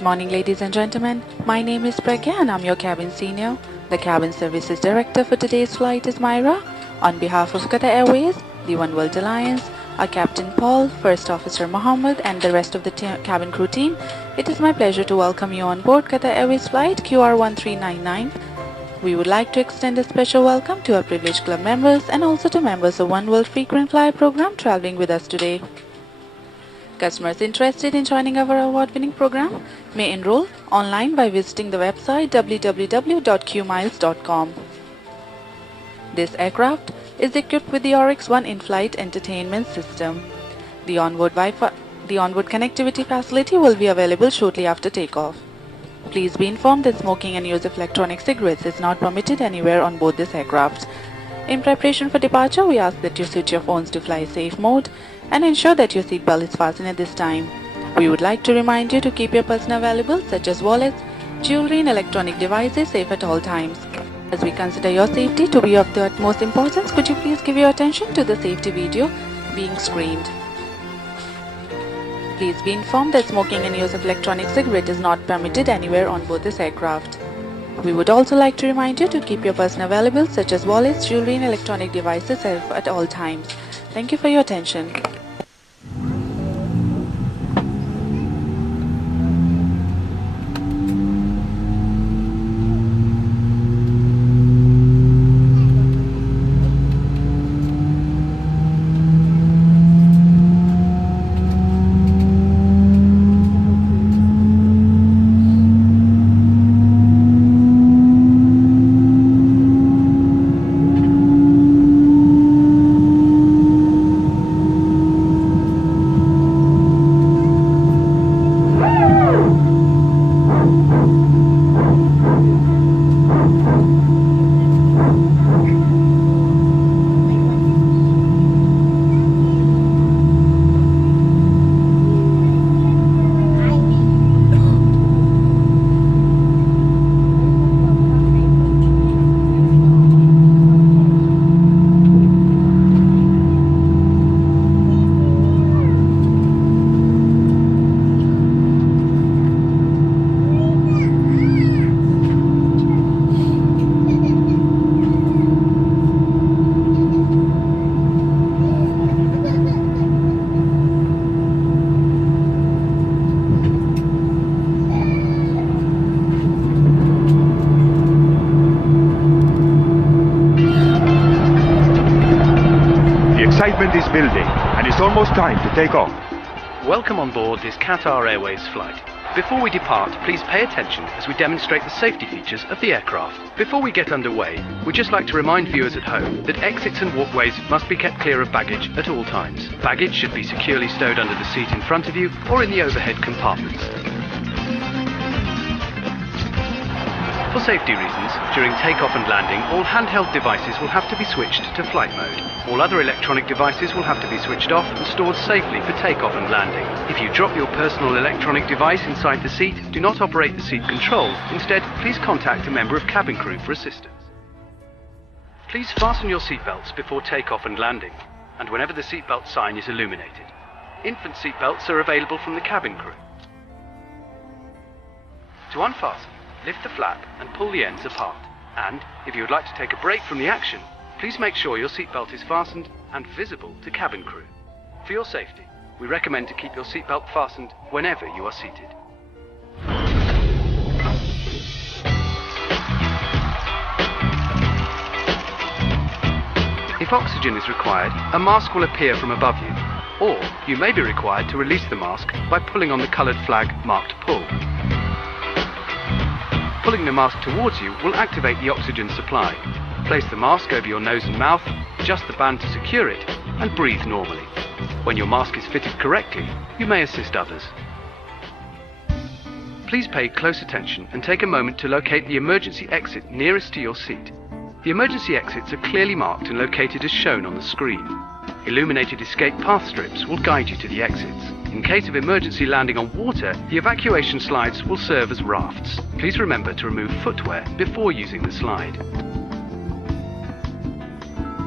Good morning, ladies and gentlemen. My name is Pragya and I'm your cabin senior. The cabin services director for today's flight is Myra. On behalf of Qatar Airways, the One World Alliance, our Captain Paul, First Officer Mohammed and the rest of the cabin crew team, it is my pleasure to welcome you on board Qatar Airways flight QR1399. We would like to extend a special welcome to our privileged club members and also to members of One World Frequent Flyer program traveling with us today. Customers interested in joining our award-winning program may enroll online by visiting the website www.qmiles.com. This aircraft is equipped with the Oryx One in-flight entertainment system. The onboard connectivity facility will be available shortly after takeoff. Please be informed that smoking and use of electronic cigarettes is not permitted anywhere on board this aircraft. In preparation for departure, we ask that you switch your phones to fly safe mode and ensure that your seatbelt is fastened at this time. We would like to remind you to keep your personal valuables such as wallets, jewelry and electronic devices safe at all times. As we consider your safety to be of the utmost importance, could you please give your attention to the safety video being screened. Please be informed that smoking and use of electronic cigarette is not permitted anywhere on board this aircraft. We would also like to remind you to keep your personal valuables such as wallets, jewelry and electronic devices safe at all times. Thank you for your attention. Excitement is building, and it's almost time to take off. Welcome on board this Qatar Airways flight. Before we depart, please pay attention as we demonstrate the safety features of the aircraft. Before we get underway, we'd just like to remind viewers at home that exits and walkways must be kept clear of baggage at all times. Baggage should be securely stowed under the seat in front of you or in the overhead compartments. For safety reasons, during takeoff and landing, all handheld devices will have to be switched to flight mode. All other electronic devices will have to be switched off and stored safely for takeoff and landing. If you drop your personal electronic device inside the seat, do not operate the seat control. Instead, please contact a member of cabin crew for assistance. Please fasten your seatbelts before takeoff and landing, and whenever the seatbelt sign is illuminated. Infant seatbelts are available from the cabin crew. To unfasten, lift the flap and pull the ends apart. And, if you would like to take a break from the action, please make sure your seatbelt is fastened and visible to cabin crew. For your safety, we recommend to keep your seatbelt fastened whenever you are seated. If oxygen is required, a mask will appear from above you, or you may be required to release the mask by pulling on the coloured flag marked pull. Pulling the mask towards you will activate the oxygen supply. Place the mask over your nose and mouth, adjust the band to secure it, and breathe normally. When your mask is fitted correctly, you may assist others. Please pay close attention and take a moment to locate the emergency exit nearest to your seat. The emergency exits are clearly marked and located as shown on the screen. Illuminated escape path strips will guide you to the exits. In case of emergency landing on water, the evacuation slides will serve as rafts. Please remember to remove footwear before using the slide.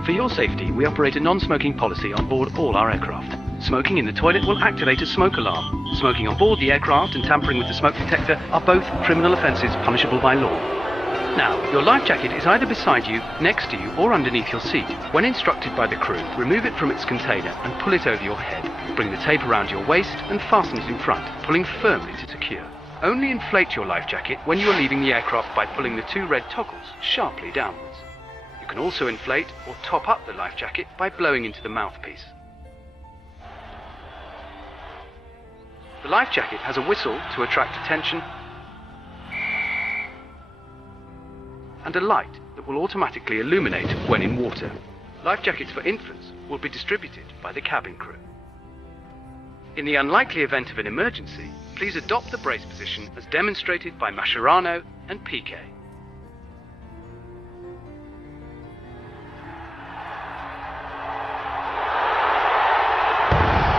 For your safety, we operate a non-smoking policy on board all our aircraft. Smoking in the toilet will activate a smoke alarm. Smoking on board the aircraft and tampering with the smoke detector are both criminal offences punishable by law. Now, your life jacket is either beside you, next to you, or underneath your seat. When instructed by the crew, remove it from its container and pull it over your head. Bring the tape around your waist and fasten it in front, pulling firmly to secure. Only inflate your life jacket when you are leaving the aircraft by pulling the two red toggles sharply downwards. You can also inflate or top up the life jacket by blowing into the mouthpiece. The life jacket has a whistle to attract attention and a light that will automatically illuminate when in water. Life jackets for infants will be distributed by the cabin crew. In the unlikely event of an emergency, please adopt the brace position as demonstrated by Mascherano and Piquet.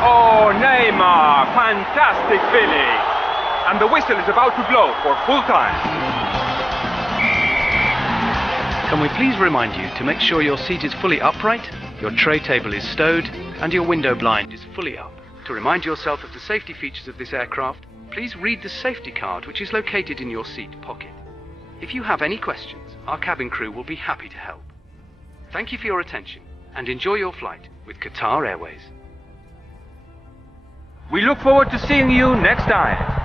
Oh, Neymar! Fantastic feeling! And the whistle is about to blow for full time. Can we please remind you to make sure your seat is fully upright, your tray table is stowed, and your window blind is fully up. To remind yourself of the safety features of this aircraft, please read the safety card which is located in your seat pocket. If you have any questions, our cabin crew will be happy to help. Thank you for your attention and enjoy your flight with Qatar Airways. We look forward to seeing you next time.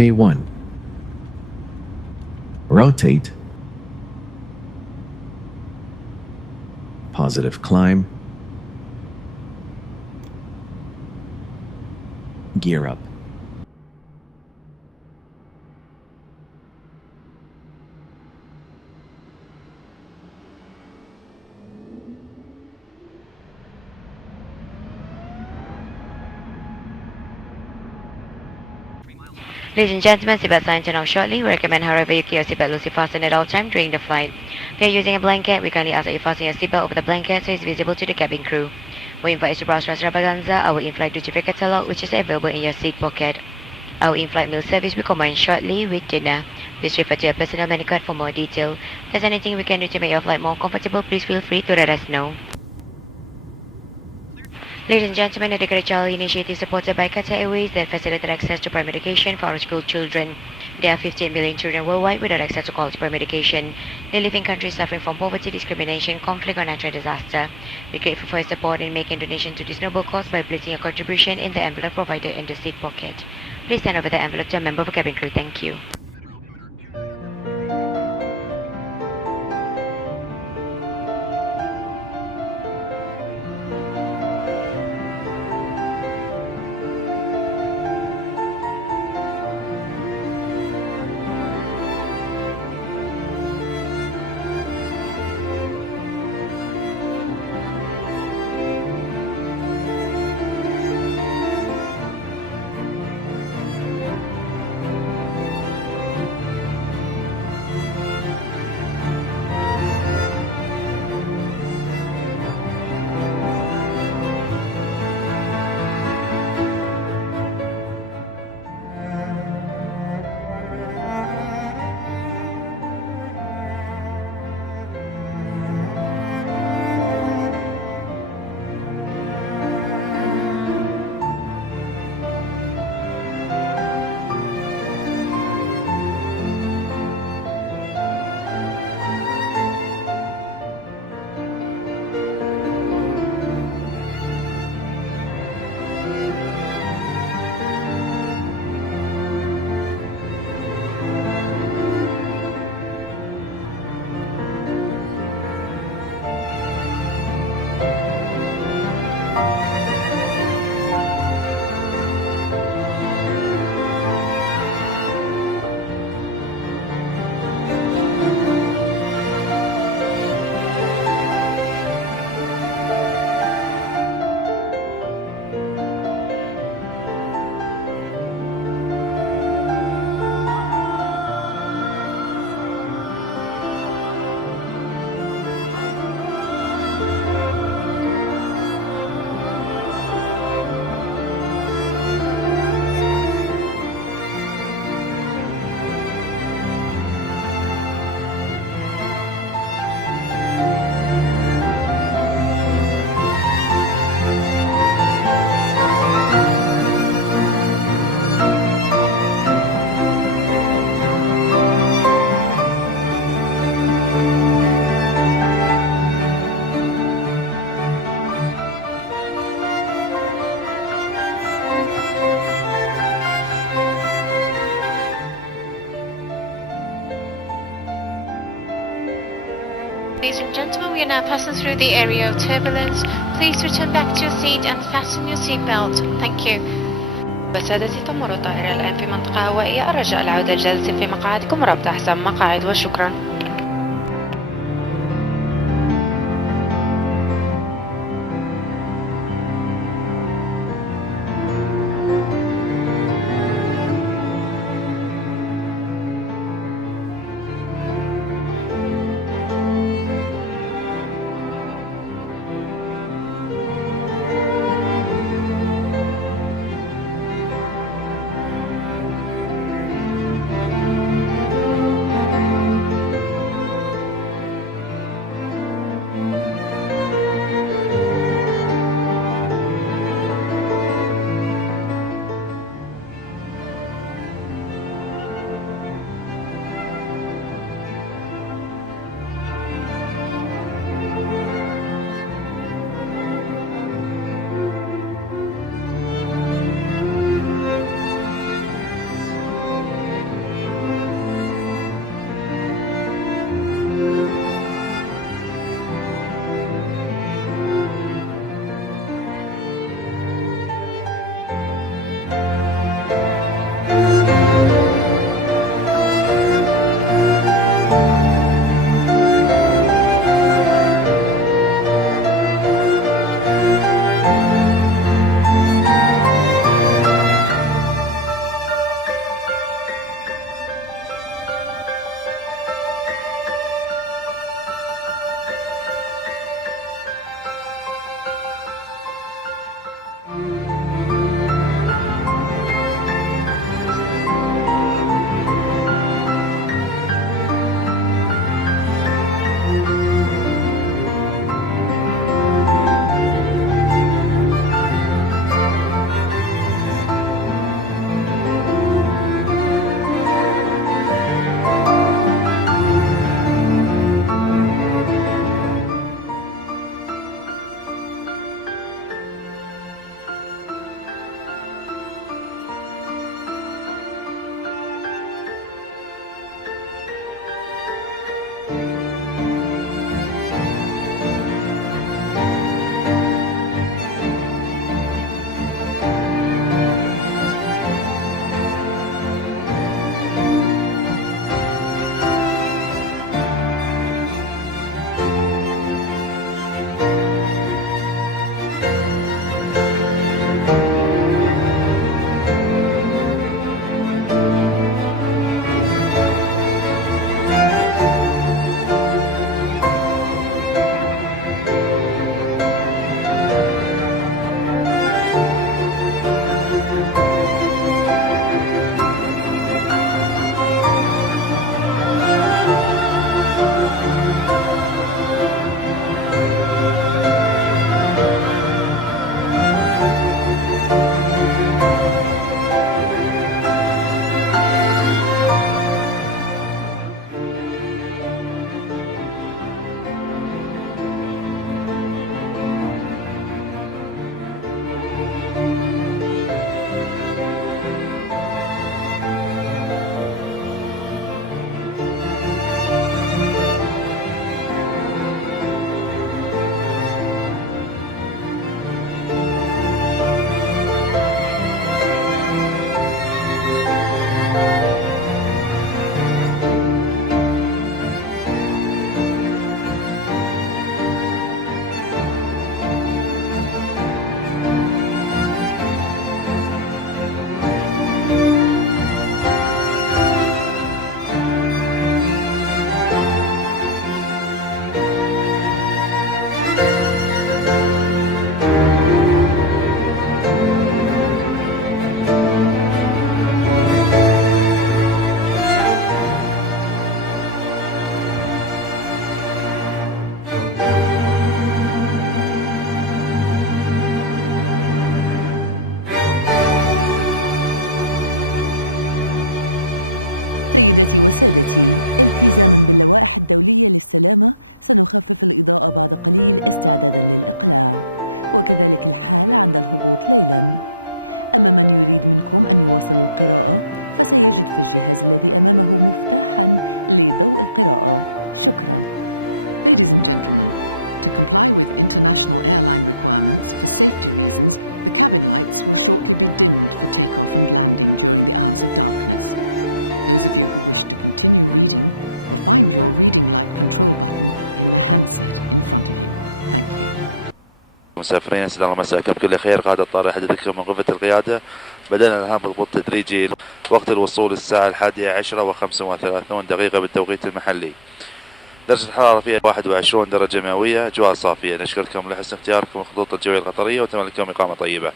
Phase 1. Rotate. Positive climb. Gear up. Ladies and gentlemen, seatbelt sign turn off shortly. We recommend, however, you keep your seatbelt loosely fastened at all times during the flight. If you are using a blanket, we kindly ask that you fasten your seatbelt over the blanket so it's visible to the cabin crew. We invite you to browse Extravaganza, our in-flight duty-free catalog, which is available in your seat pocket. Our in-flight meal service will commence shortly with dinner. Please refer to your personal menu card for more detail. If there's anything we can do to make your flight more comfortable, please feel free to let us know. Ladies and gentlemen, the Decorated Child Initiative is supported by Qatar Airways that facilitates access to primary education for our school children. There are 15 million children worldwide without access to quality primary education. They live in countries suffering from poverty, discrimination, conflict, or natural disaster. We're grateful for your support in making donation to this noble cause by placing your contribution in the envelope provided in the seat pocket. Please send over the envelope to a member of the cabin crew. Thank you. Ladies and gentlemen, we are now passing through the area of turbulence. Please return back to your seat and fasten your seatbelt. Thank you. سادتي تمر الطائرة الآن في منطقة هوائية. أرجى العودة الجالسين في مقاعدكم وربط أحزام مقاعد وشكرا. مسافرين أسعد الله مساكم بكل خير. قادة الطائرة يحدثكم من غرفة القيادة. بدأنا الآن بالهبوط التدريجي. وقت الوصول الساعة 11:35 دقيقة بالتوقيت المحلي. درجة الحرارة فيها 21 درجة مئوية. أجواء صافية. نشكركم لحسن اختياركم الخطوط الجوية القطرية وأتمنى لكم إقامة طيبة.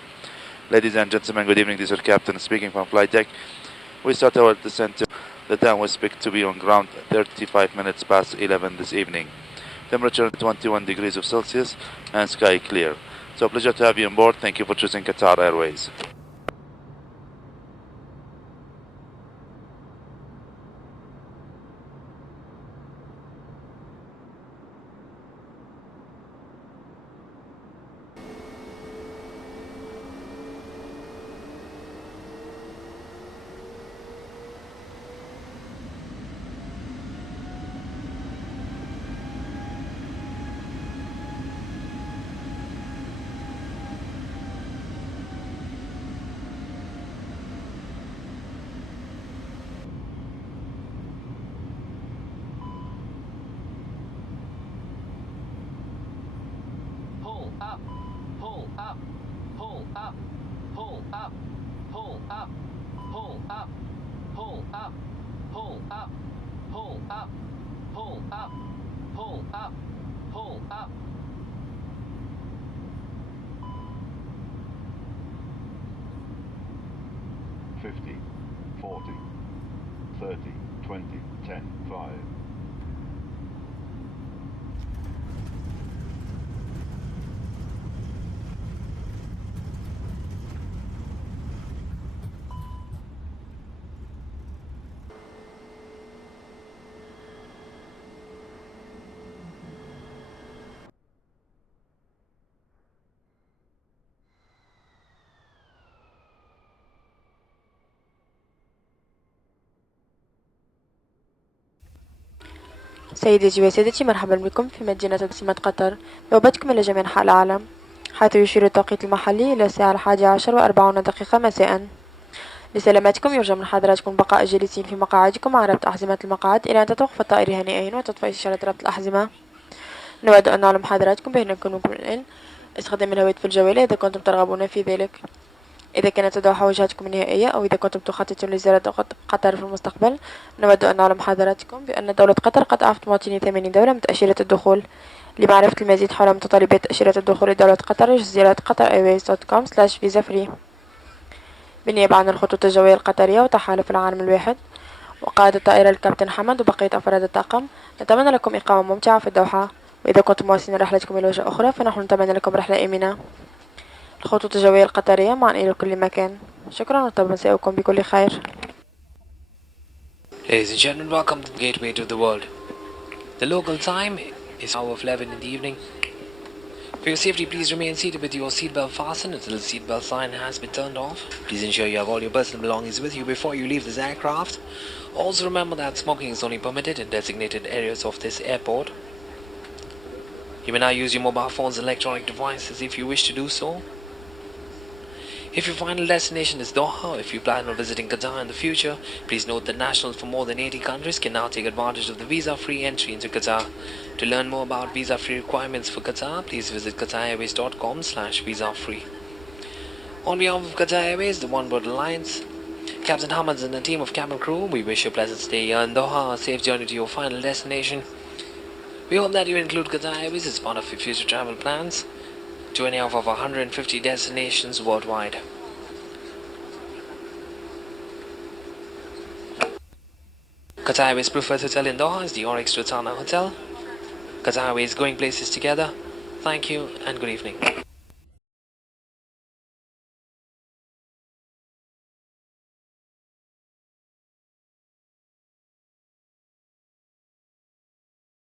Ladies and gentlemen, good evening. This is your captain speaking from flight deck. We start our descent to the time we expect to be on ground 35 minutes past 11 this evening. Temperature 21 degrees of Celsius and sky clear. So pleasure to have you on board. Thank you for choosing Qatar Airways. سيداتي وسادتي، مرحبا بكم في مدينة عاصمة قطر. بوابتكم إلى جميع أنحاء العالم، حيث يشير التوقيت المحلي إلى الساعة 11:40 مساء. لسلامتكم يرجى من حضراتكم البقاء جالسين في مقاعدكم مع ربط أحزمة المقعد إلى أن تتوقف الطائرة هنيئا وتطفئ إشارة ربط الأحزمة. نود أن نعلم حضراتكم بأنكم يمكن استخدام الهواتف الجوالية إذا كنتم ترغبون في ذلك. إذا كانت دوحة وجهتكم النهائية أو إذا كنتم تخططون لزيارة قطر في المستقبل، نود أن نعلم حضراتكم بأن دولة قطر قد أعطت مواطني 80 دولة من تأشيرة الدخول. لمعرفة المزيد حول متطلبات تأشيرة الدخول لدولة قطر، يرجى زيارة qatarairways.com/visa free. بالنيابة عن الخطوط الجوية القطرية وتحالف العالم الواحد وقائد الطائرة الكابتن حمد وبقية أفراد الطاقم، نتمنى لكم إقامة ممتعة في الدوحة. وإذا كنتم واصلين رحلتكم إلى وجهة أخرى فنحن نتمنى لكم رحلة آمنة. الخطوط الجوية القطرية معا إلى كل مكان. شكرا وطب مساءكم بكل خير. Ladies and gentlemen, welcome to the gateway to the world. The local time is hour of 11 in the evening. For your safety, please remain seated with your seatbelt fastened until the seatbelt sign has been turned off. Please ensure you have all your personal belongings with you before you leave this aircraft. Also remember that smoking is only permitted in designated areas of this airport. You may now use your mobile phones and electronic devices if you wish to do so. If your final destination is Doha, or if you plan on visiting Qatar in the future, please note that nationals from more than 80 countries can now take advantage of the visa-free entry into Qatar. To learn more about visa-free requirements for Qatar, please visit qatarairways.com/visa-free. On behalf of Qatar Airways, the One World Alliance, Captain Hamad and the team of cabin crew, we wish you a pleasant stay here in Doha, a safe journey to your final destination. We hope that you include Qatar Airways as part of your future travel plans to any of our 150 destinations worldwide. Qatar Airways' preferred hotel in Doha is the Oryx Rotana Hotel. Qatar Airways going places together. Thank you and good evening.